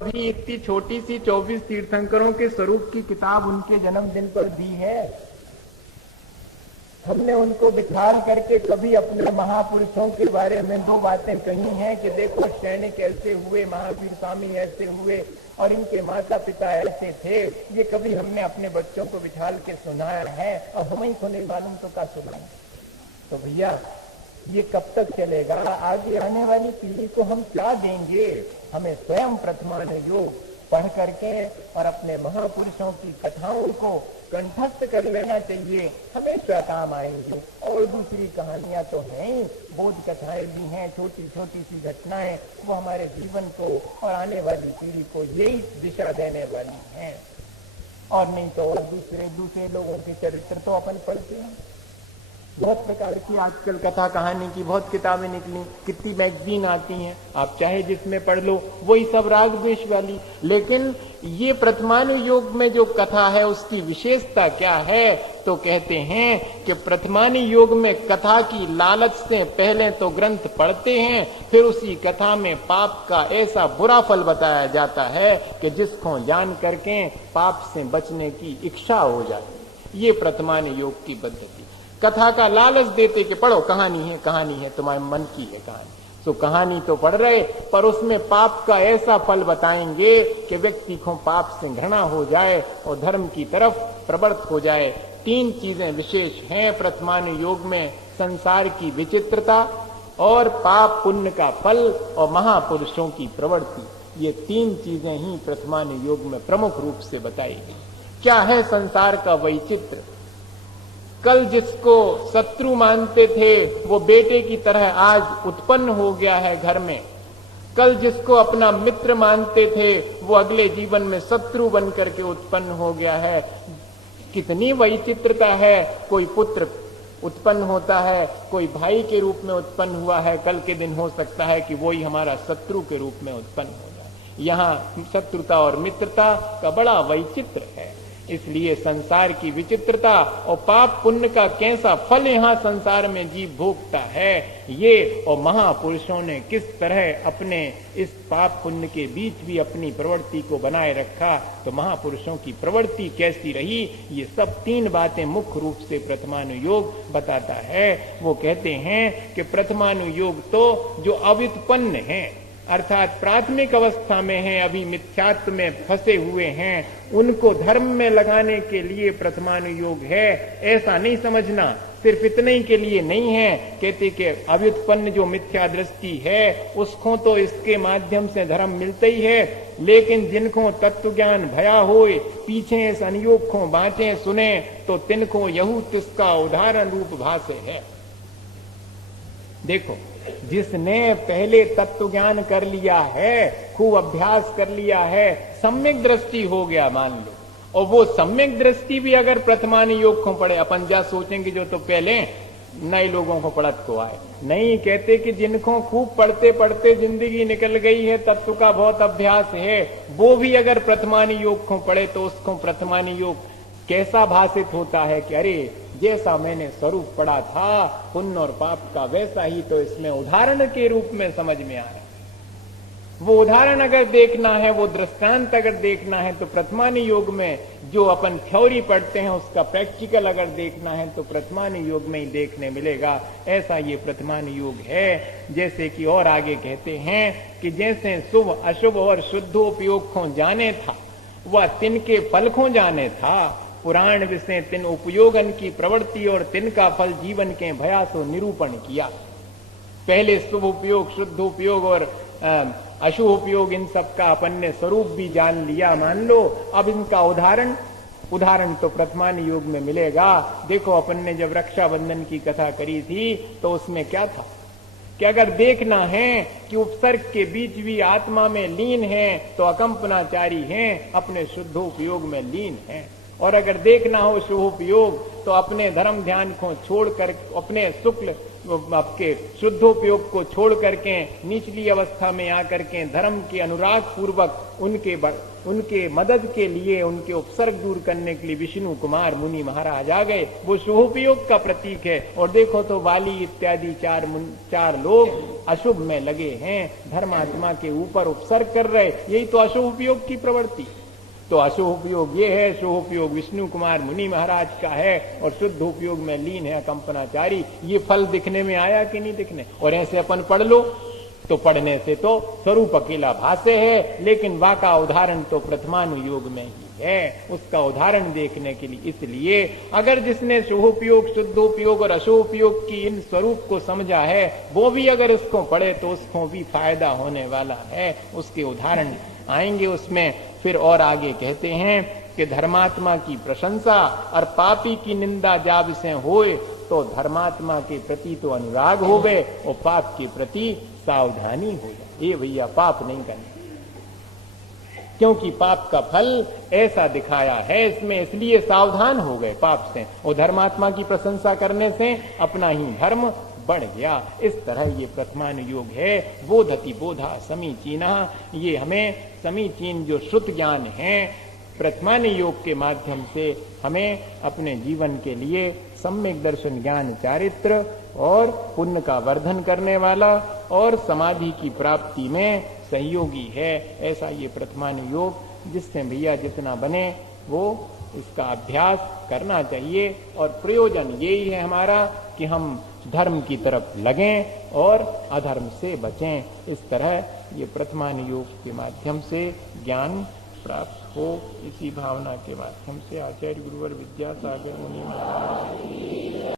अभी इतनी छोटी सी 24 तीर्थंकरों के स्वरूप की किताब उनके जन्मदिन पर दी है। हमने उनको बिठाल करके कभी अपने महापुरुषों के बारे में दो बातें कही हैं कि देखो सैनिक ऐसे हुए, महावीर स्वामी ऐसे हुए और इनके माता पिता ऐसे थे। ये कभी हमने अपने बच्चों को बिठाल के सुनाया है? और हमें को नहीं मालूम तो क्या सुनाए? तो भैया ये कब तक चलेगा? आगे आने वाली पीढ़ी को हम क्या देंगे? हमें स्वयं प्रथमान योग पढ़ करके और अपने महापुरुषों की कथाओं को कंठस्थ कर लेना चाहिए, हमेशा काम आएंगे। और दूसरी कहानियां तो हैं ही, बोध कथाएं भी हैं, छोटी छोटी सी घटनाएं, वो हमारे जीवन को और आने वाली पीढ़ी को यही दिशा देने वाली हैं। और नहीं तो और दूसरे लोगों के चरित्र तो अपन पढ़ते हैं। बहुत प्रकार की आजकल कथा कहानी की बहुत किताबें निकली, कितनी मैगजीन आती हैं, आप चाहे जिसमें पढ़ लो वही सब राग द्वेष वाली। लेकिन ये प्रथमानुयोग में जो कथा है उसकी विशेषता क्या है? तो कहते हैं कि प्रथमानुयोग में कथा की लालच से पहले तो ग्रंथ पढ़ते हैं, फिर उसी कथा में पाप का ऐसा बुरा फल बताया जाता है कि जिसको जान करके पाप से बचने की इच्छा हो जाती। ये प्रथमानुयोग की पद्धति। कथा का लालच देते कि पढ़ो, कहानी है, तुम्हारे मन की है कहानी, तो कहानी तो पढ़ रहे, पर उसमें पाप का ऐसा फल बताएंगे कि व्यक्ति को पाप से घृणा हो जाए और धर्म की तरफ प्रवृत्त हो जाए। तीन चीजें विशेष हैं प्रथमानुयोग में: संसार की विचित्रता और पाप पुण्य का फल और महापुरुषों की प्रवृत्ति। ये तीन चीजें ही प्रथमानुयोग में प्रमुख रूप से बताई गई। क्या है संसार का वैचित्र? कल जिसको शत्रु मानते थे वो बेटे की तरह आज उत्पन्न हो गया है घर में। कल जिसको अपना मित्र मानते थे वो अगले जीवन में शत्रु बन करके उत्पन्न हो गया है। कितनी वैचित्रता है! कोई पुत्र उत्पन्न होता है, कोई भाई के रूप में उत्पन्न हुआ है, कल के दिन हो सकता है कि वही हमारा शत्रु के रूप में उत्पन्न हो जाए। यहाँ शत्रुता और मित्रता का बड़ा वैचित्र है। इसलिए संसार की विचित्रता और पाप पुण्य का कैसा फल यहाँ संसार में जीव भोगता है, ये और महापुरुषों ने किस तरह अपने इस पाप पुण्य के बीच भी अपनी प्रवृत्ति को बनाए रखा, तो महापुरुषों की प्रवृत्ति कैसी रही, ये सब तीन बातें मुख्य रूप से प्रथमानुयोग बताता है। वो कहते हैं कि प्रथमानुयोग तो जो अव्युत्पन्न है, अर्थात प्राथमिक अवस्था में हैं, अभी मिथ्यात्व में फंसे हुए हैं, उनको धर्म में लगाने के लिए प्रथमानुयोग है, ऐसा नहीं समझना। सिर्फ इतने ही के लिए नहीं है। कहते कि अव्युत्पन्न जो मिथ्या दृष्टि है उसको तो इसके माध्यम से धर्म मिलता ही है, लेकिन जिनको तत्व ज्ञान भया होए, पीछे इस अनुयोग को बातें सुने, तो तिनको यहू तिसका उदाहरण रूप भाषे है। देखो, जिसने पहले तत्व ज्ञान कर लिया है, खूब अभ्यास कर लिया है, सम्यक दृष्टि हो गया मान लो, और वो सम्यक दृष्टि भी अगर प्रथमानुयोग को पढ़े, अपन जा सोचेंगे जो तो पहले नए लोगों को पढ़त को आए। नहीं, कहते कि जिनको खूब पढ़ते पढ़ते जिंदगी निकल गई है, तत्व का बहुत अभ्यास है, वो भी अगर प्रथमानुयोग को पढ़े तो उसको प्रथमानुयोग कैसा भाषित होता है कि अरे जैसा मैंने स्वरूप पढ़ा था पुण्य और पाप का, वैसा ही तो इसमें उदाहरण के रूप में समझ में आ रहा है। वो उदाहरण अगर देखना है, वो दृष्टांत अगर देखना है, तो प्रथमानुयोग में जो अपन थ्योरी पढ़ते हैं उसका प्रैक्टिकल अगर देखना है तो प्रथमानुयोग में ही देखने मिलेगा। ऐसा ये प्रथमानुयोग है। जैसे कि और आगे कहते हैं कि जैसे शुभ अशुभ और शुद्धोपयोग को जाने था, वह तिनके फल को जाने था। पुराण विषय तिन उपयोगन की प्रवृत्ति और तिनका फल जीवन के भयासो निरूपण किया। पहले शुभ उपयोग, शुद्ध उपयोग और अशुभ उपयोग, इन सब का अपन ने स्वरूप भी जान लिया मान लो। अब इनका उदाहरण तो प्रथमानुयोग में मिलेगा। देखो, अपन ने जब रक्षाबंधन की कथा करी थी तो उसमें क्या था कि अगर देखना है कि उपसर्ग के बीच भी आत्मा में लीन है तो अकंपनाचारी हैं, अपने शुद्धोपयोग में लीन है। और अगर देखना हो शुभोपयोग तो अपने धर्म ध्यान को छोड़कर अपने शुक्ल आपके शुद्धोपयोग को छोड़ करके निचली अवस्था में आकर के धर्म के अनुराग पूर्वक उनके मदद के लिए, उनके उपसर्ग दूर करने के लिए विष्णु कुमार मुनि महाराज आ गए। वो शुभोपयोग का प्रतीक है। और देखो तो वाली इत्यादि चार लोग अशुभ में लगे हैं, धर्मात्मा के ऊपर उपसर्ग कर रहे, यही तो अशुभ उपयोग की प्रवृत्ति। तो अशुभ उपयोग ये है, शुभ उपयोग विष्णु कुमार मुनि महाराज का है और शुद्ध उपयोग में लीन है कंपनाचारी। ये फल दिखने में आया कि नहीं दिखने? और ऐसे अपन पढ़ लो तो पढ़ने से तो स्वरूप अकेला भाष्य है, लेकिन वाका उदाहरण तो प्रथमानुयोग में ही है। उसका उदाहरण देखने के लिए, इसलिए अगर जिसने शुभोपयोग, शुद्धोपयोग और अशुभोपयोग की इन स्वरूप को समझा है, वो भी अगर उसको पढ़े तो उसको भी फायदा होने वाला है। उसके उदाहरण आएंगे उसमें। फिर और आगे कहते हैं कि धर्मात्मा की प्रशंसा और पापी की निंदा जाब से होए तो धर्मात्मा के प्रति तो अनुराग हो गए और पाप के प्रति सावधानी हो जाए। ये भैया पाप नहीं करना, क्योंकि पाप का फल ऐसा दिखाया है इसमें, इसलिए सावधान हो गए पाप से। और धर्मात्मा की प्रशंसा करने से अपना ही धर्म बढ़ गया। इस तरह ये प्रथमानुयोग है। बोधति बोधा समीचीना, ये हमें समीचीन जो श्रुत ज्ञान है प्रथमानुयोग के माध्यम से हमें अपने जीवन के लिए सम्यक दर्शन ज्ञान चारित्र और पुण्य का वर्धन करने वाला और समाधि की प्राप्ति में सहयोगी है। ऐसा ये प्रथमानुयोग, जिससे भैया जितना बने वो इसका अभ्यास करना चाहिए। और प्रयोजन यही है हमारा कि हम धर्म की तरफ लगें और अधर्म से बचें। इस तरह ये प्रथमानुयोग के माध्यम से ज्ञान प्राप्त हो। इसी भावना के माध्यम से आचार्य गुरुवर विद्यासागर मुनि महाराज